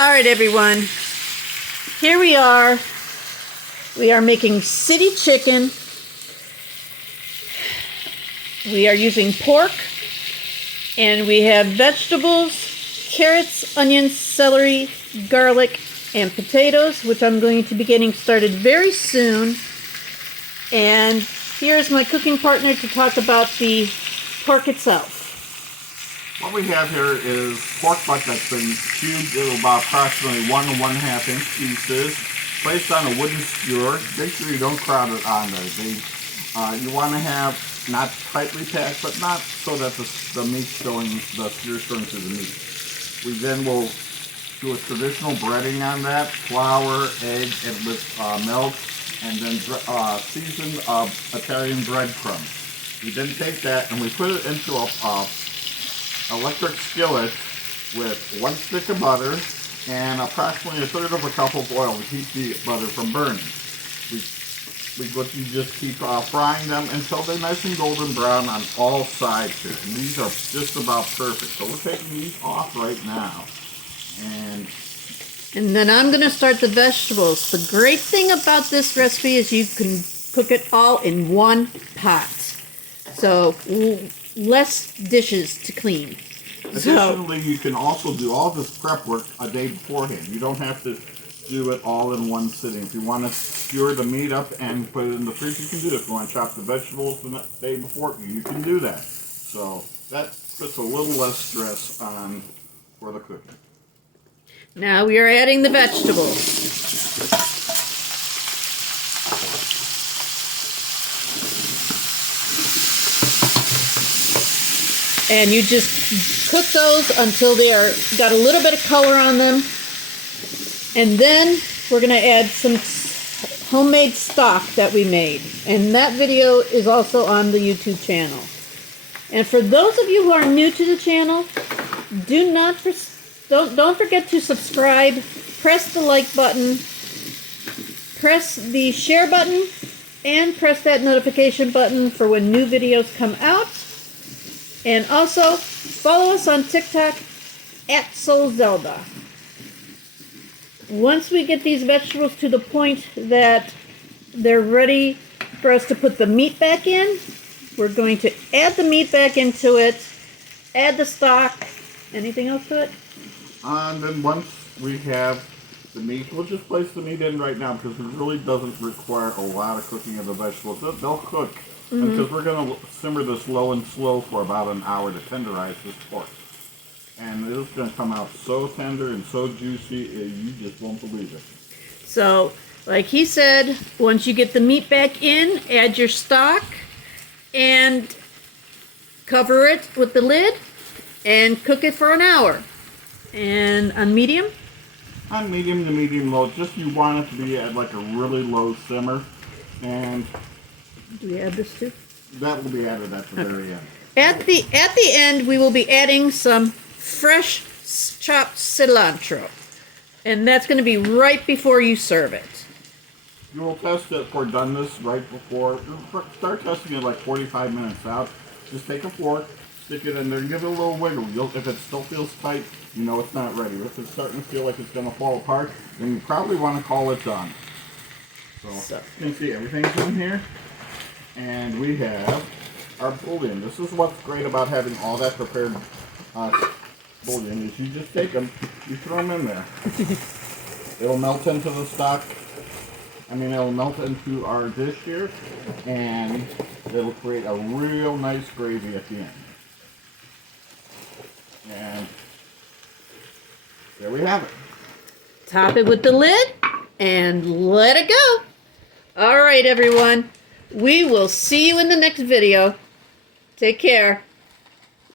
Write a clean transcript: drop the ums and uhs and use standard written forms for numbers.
All right, everyone. Here we are. We are making city chicken. We are using pork. And we have vegetables, carrots, onions, celery, garlic, and potatoes, which I'm going to be getting started very soon. And here's my cooking partner to talk about the pork itself. What we have here is pork butt that's been cubed into about approximately 1 to 1.5 inch pieces, placed on a wooden skewer. Make sure you don't crowd it on there. You want to have not tightly packed, but not so that the meat's showing, the skewer showing through the meat. We then will do a traditional breading on that, flour, egg, and with milk, and then seasoned Italian breadcrumbs. We then take that and we put it into a electric skillet with 1 stick of butter and approximately 1/3 of a cup of oil to keep the butter from burning. You just keep frying them until they're nice and golden brown on all sides here. And these are just about perfect. So we're taking these off right now. And then I'm going to start the vegetables. The great thing about this recipe is you can cook it all in one pot. So less dishes to clean. Additionally, you can also do all this prep work a day beforehand. You don't have to do it all in one sitting. If you want to skewer the meat up and put it in the fridge, you can do it. If you want to chop the vegetables the day before, you can do that. So that puts a little less stress on for the cooking. Now we are adding the vegetables. And you just cook those until they are got a little bit of color on them. And then we're going to add some homemade stock that we made. And that video is also on the YouTube channel. And for those of you who are new to the channel, don't forget to subscribe, press the like button, press the share button, and press that notification button for when new videos come out. And also, follow us on TikTok @SoulZelda. Once we get these vegetables to the point that they're ready for us to put the meat back in, we're going to add the meat back into it, add the stock. Anything else to it? And then once we have the meat, we'll just place the meat in right now because it really doesn't require a lot of cooking of the vegetables. They'll cook. Because we're going to simmer this low and slow for about an hour to tenderize this pork. And it's going to come out so tender and so juicy, you just won't believe it. So, like he said, once you get the meat back in, add your stock and cover it with the lid and cook it for an hour. And on medium? On medium to medium low, just you want it to be at like a really low simmer. And do we add this too? That will be added at the very end. At the end, we will be adding some fresh chopped cilantro. And that's going to be right before you serve it. You will test it for doneness right before. Start testing it like 45 minutes out. Just take a fork, stick it in there, and give it a little wiggle. If it still feels tight, you know it's not ready. If it's starting to feel like it's going to fall apart, then you probably want to call it done. So you can see everything's in here. And we have our bouillon. This is what's great about having all that prepared bouillon is you just take them, you throw them in there. It'll melt into the stock. It'll melt into our dish here, and it'll create a real nice gravy at the end. And there we have it. Top it with the lid and let it go. All right, everyone. We will see you in the next video. Take care.